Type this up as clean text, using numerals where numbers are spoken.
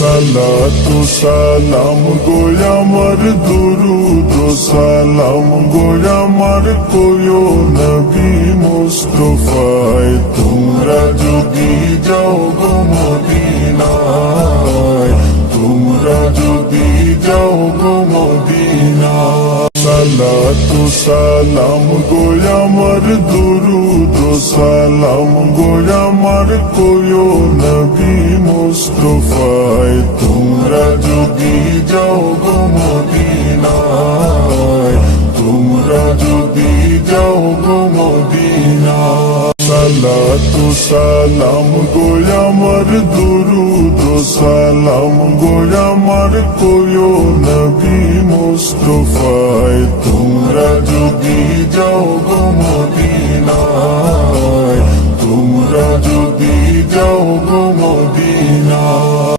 সালাতু সালাম গো আমার দুরুদ সালাম গো আমার কোয়ো নবী মুস্তাফায় তোমরা যদি যাও গো মদিনায় তোমরা যদি যাও গো মদিনায় সালাতু সালাম গো আমার দুরুদ সালাম গো আমার কোয়ো নবী মুস্তাফায় তোমরা যদি যাও গো মদিনায় তোমরা যদি যাও গো মদিনায় সালাতু সালাম গো আমার দুরুদ সালাম গো আমার কোয়ো নবী মুস্তাফায় তোমরা যদি যাও গো মদিনায় তোমরা যদি যাও গো মদিনায়